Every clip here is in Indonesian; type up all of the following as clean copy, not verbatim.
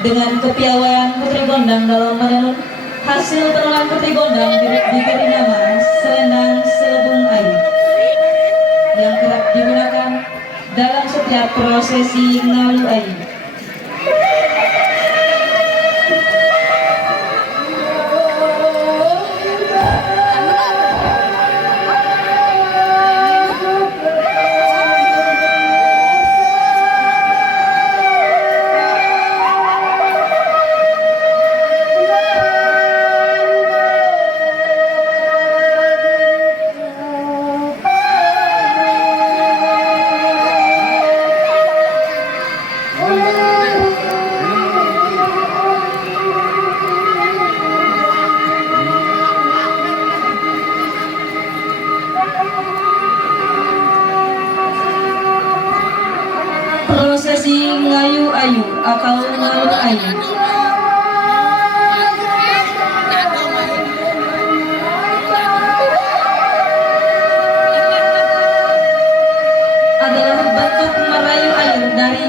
dengan kepiawaian Putri Gondang dalam menenun hasil tenunan Putri Gondang diberi nama Selendang Selebung Ayu yang kerap digunakan dalam setiap prosesi ngalu ayu. Prosesi ngayu ayu atau ngalu ayu adalah bentuk merayu air dari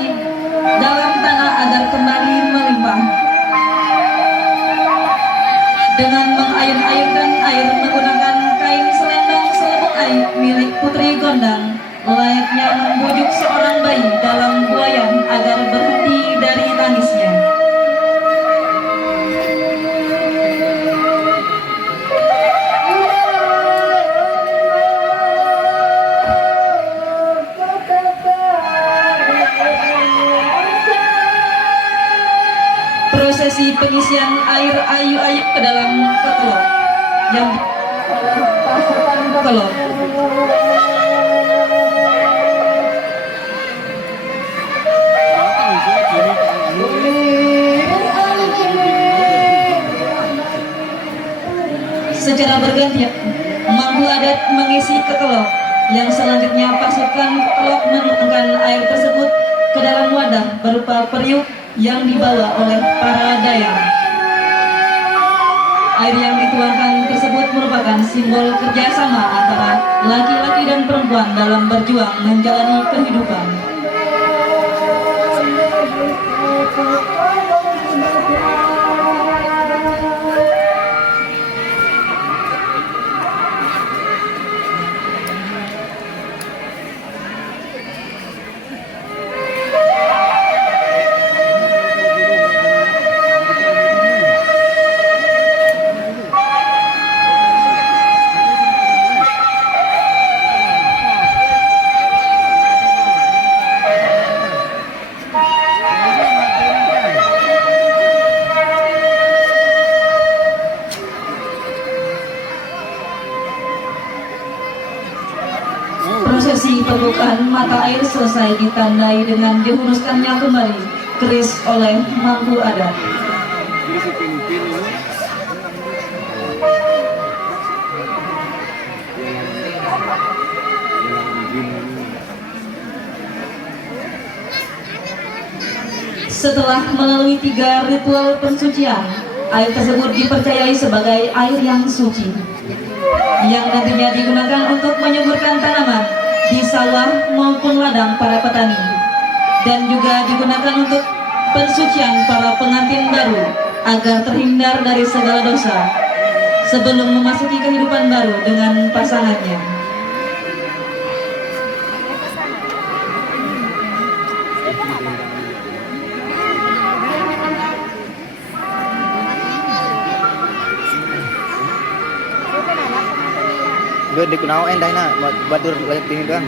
dalam tanah agar kembali melimpah. Dengan mengayun-ayunkan air menggunakan kain selendang selebung ayu milik Putri Gondang, layaknya membujuk seorang bayi dalam buayan agar berhenti dari tangisnya. Prosesi pengisian air ayu-ayu ke dalam ketelok yang pasukan ketelok. Secara bergantian, mangku adat mengisi ketelok, yang selanjutnya pasukan ketelok menuangkan air tersebut ke dalam wadah berupa periuk yang dibawa oleh para dayang. Air yang dituangkan tersebut merupakan simbol kerjasama antara laki-laki dan perempuan dalam berjuang menjalani kehidupan. Prosesi pembukaan mata air selesai ditandai dengan dihunuskannya kembali keris oleh mangku adat. Setelah melalui 3 ritual pensucian, air tersebut dipercayai sebagai air yang suci, yang nantinya digunakan untuk menyuburkan tanaman di sawah maupun ladang para petani, dan juga digunakan untuk pensucian para pengantin baru agar terhindar dari segala dosa sebelum memasuki kehidupan baru dengan pasangannya. Gue dikunain dah nak badur banyak tinggi doang.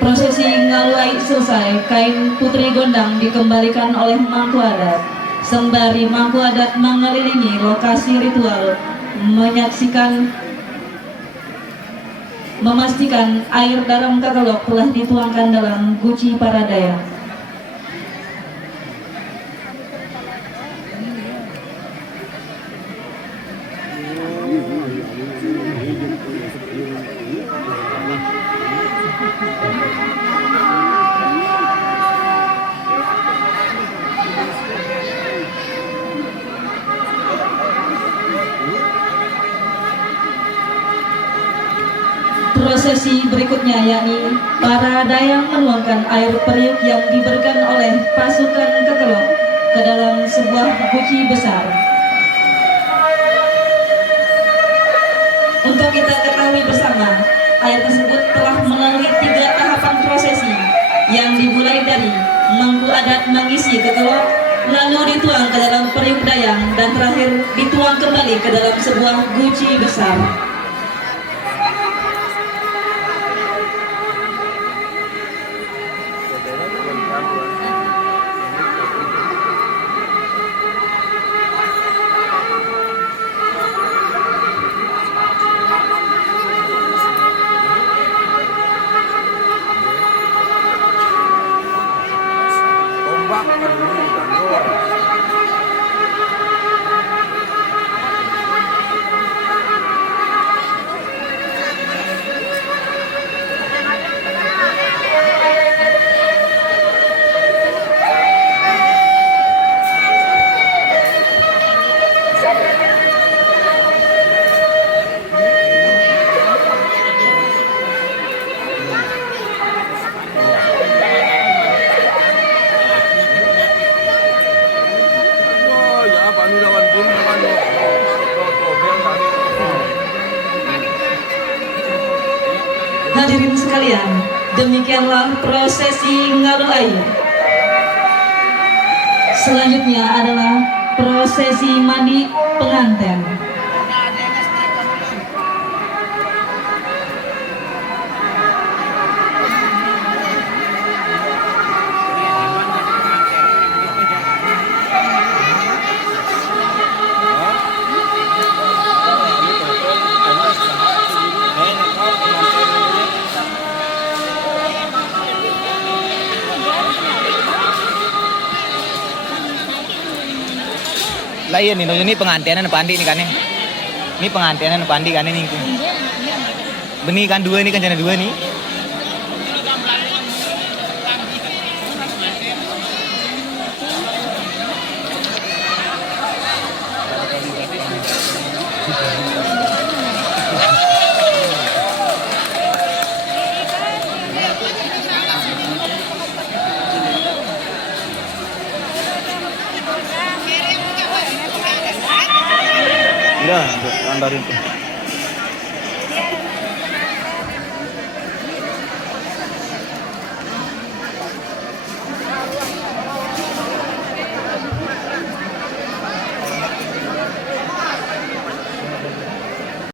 Prosesi ngalu ayu selesai, kain Putri Gondang dikembalikan oleh mangku adat, sembari mangku adat mengelilingi lokasi ritual, memastikan air dalam ketelok telah dituangkan dalam guci para dayang. Prosesi berikutnya yakni para dayang menuangkan air periuk yang diberikan oleh oleh pasukan Ketelok ke dalam sebuah guci besar. Untuk kita ketahui bersama, air tersebut telah melalui 3 tahapan prosesi yang dimulai dari mangku adat mengisi Ketelok, lalu dituang ke dalam periuk dayang, dan terakhir dituang kembali ke dalam sebuah guci besar. Ombak kan dulu gandor. Oh ya apa nu lawan pun lawan lo. Hadirin sekalian, demikianlah prosesi ngalu air. Selanjutnya adalah prosesi mandi pengantin. Lah iya nih, ini pengantinan apa andi nih kan nih? Ini pengantinan apa andi kan nih? Benih kan 2 ini kan jana 2 nih. Udah, andarin tuh.